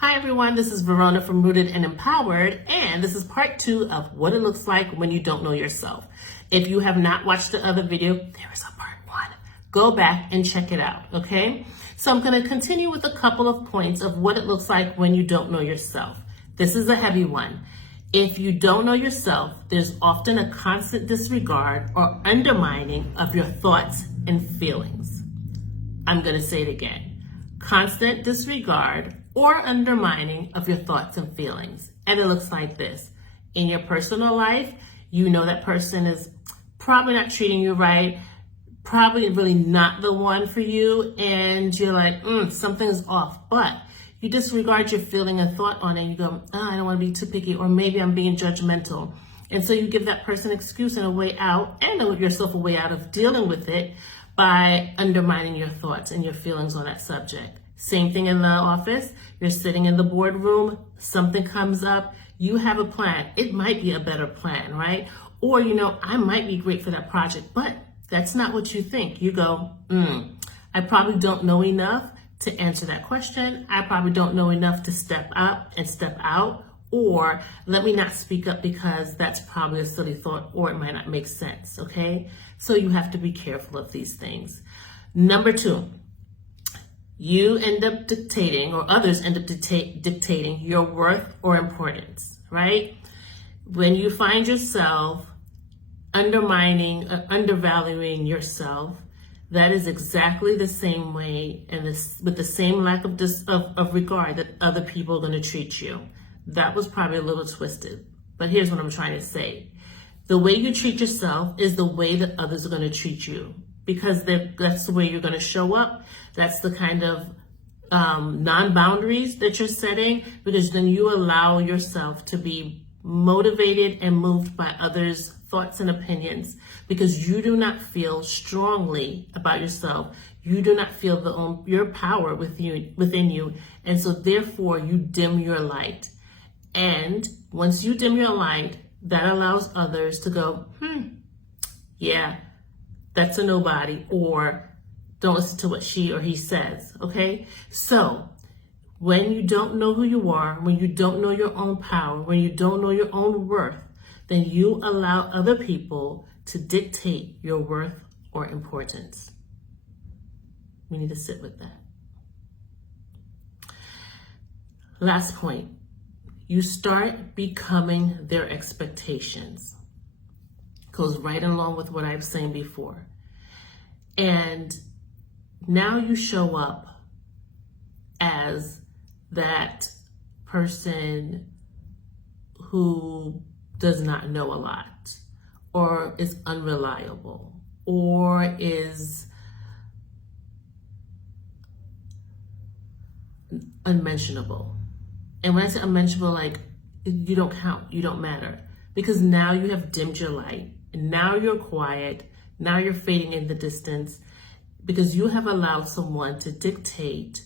Hi everyone, this is Verona from Rooted and Empowered, and this is part 2 of what it looks like when you don't know yourself. If you have not watched the other video, there is a part 1. Go back and check it out, okay? So I'm going to continue with a couple of points of what it looks like when you don't know yourself. This is a heavy one. If you don't know yourself, there's often a constant disregard or undermining of your thoughts and feelings. I'm going to say it again. Constant disregard or undermining of your thoughts and feelings. And it looks like this. In your personal life, you know that person is probably not treating you right, probably really not the one for you, and you're like, something's off. But you disregard your feeling and thought on it. You go, I don't want to be too picky, or maybe I'm being judgmental. And so you give that person an excuse and a way out, and yourself a way out of dealing with it by undermining your thoughts and your feelings on that subject. Same thing in the office. You're sitting in the boardroom, something comes up, you have a plan. It might be a better plan, right? Or, I might be great for that project, but that's not what you think. You go, I probably don't know enough to answer that question. I probably don't know enough to step up and step out, or let me not speak up because that's probably a silly thought, or it might not make sense, okay? So you have to be careful of these things. Number 2, you end up dictating, or others end up dictating your worth or importance, right? When you find yourself undermining or undervaluing yourself, that is exactly the same way and with the same lack of regard that other people are going to treat you. That was probably a little twisted, but here's what I'm trying to say. The way you treat yourself is the way that others are going to treat you, because that's the way you're going to show up. That's the kind of non-boundaries that you're setting, because then you allow yourself to be motivated and moved by others' thoughts and opinions, because you do not feel strongly about yourself. You do not feel your power within you. And so therefore you dim your light. And once you dim your light, that allows others to go, yeah, that's a nobody, or don't listen to what she or he says, okay? So when you don't know who you are, when you don't know your own power, when you don't know your own worth, then you allow other people to dictate your worth or importance. We need to sit with that. Last point, you start becoming their expectations. Goes right along with what I was saying before. And now you show up as that person who does not know a lot, or is unreliable, or is unmentionable. And when I say unmentionable, like, you don't count, you don't matter, because now you have dimmed your light, and now you're quiet, now you're fading in the distance, because you have allowed someone to dictate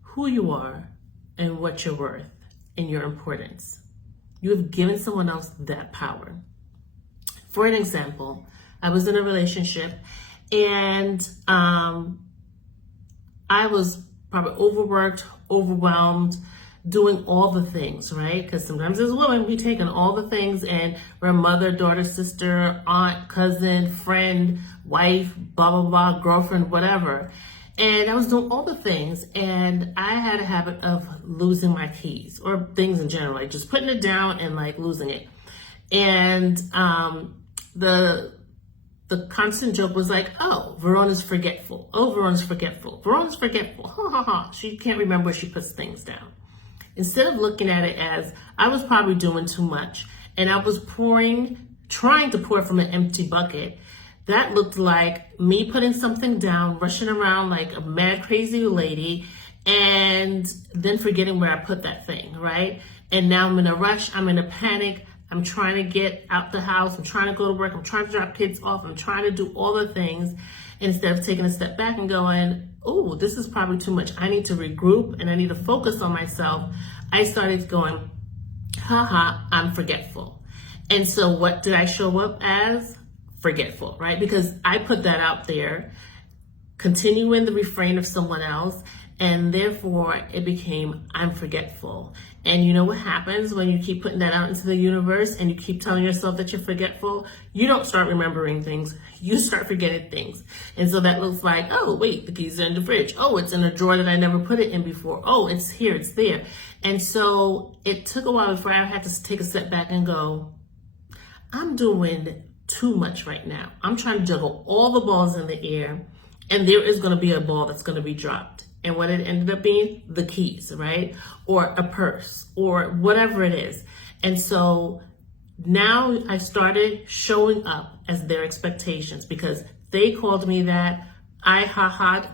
who you are and what you're worth and your importance. You have given someone else that power. For an example, I was in a relationship, and I was probably overworked, overwhelmed, doing all the things, right? Because sometimes as women, we take on all the things, and we're mother, daughter, sister, aunt, cousin, friend, wife, blah, blah, blah, girlfriend, whatever. And I was doing all the things, and I had a habit of losing my keys, or things in general, like just putting it down and like losing it. And the constant joke was like, oh, Verona's forgetful. Oh, Verona's forgetful. Verona's forgetful. Ha ha ha. She can't remember where she puts things down. Instead of looking at it as I was probably doing too much, and I was trying to pour from an empty bucket, that looked like me putting something down, rushing around like a mad, crazy lady, and then forgetting where I put that thing, right? And now I'm in a rush, I'm in a panic, I'm trying to get out the house, I'm trying to go to work, I'm trying to drop kids off, I'm trying to do all the things, instead of taking a step back and going, oh, this is probably too much. I need to regroup and I need to focus on myself. I started going, I'm forgetful. And so what did I show up as? Forgetful, right? Because I put that out there, continuing the refrain of someone else, And therefore, it became, I'm forgetful. And you know what happens when you keep putting that out into the universe and you keep telling yourself that you're forgetful? You don't start remembering things. You start forgetting things. And so that looks like, oh, wait, the keys are in the fridge. Oh, it's in a drawer that I never put it in before. Oh, it's here, it's there. And so it took a while before I had to take a step back and go, I'm doing too much right now. I'm trying to juggle all the balls in the air, and there is going to be a ball that's going to be dropped. And what it ended up being, the keys, right? Or a purse or whatever it is. And so now I started showing up as their expectations because they called me that. I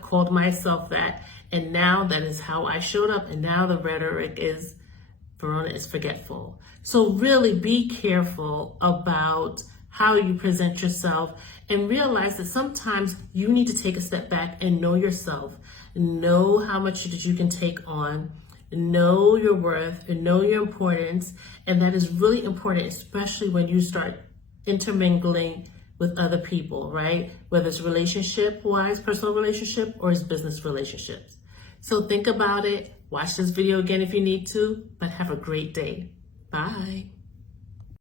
called myself that. And now that is how I showed up. And now the rhetoric is Verona is forgetful. So really be careful about how you present yourself and realize that sometimes you need to take a step back and know yourself. Know how much that you can take on, know your worth, and know your importance. And that is really important, especially when you start intermingling with other people, right? Whether it's relationship-wise, personal relationship, or it's business relationships. So think about it. Watch this video again if you need to, but have a great day. Bye.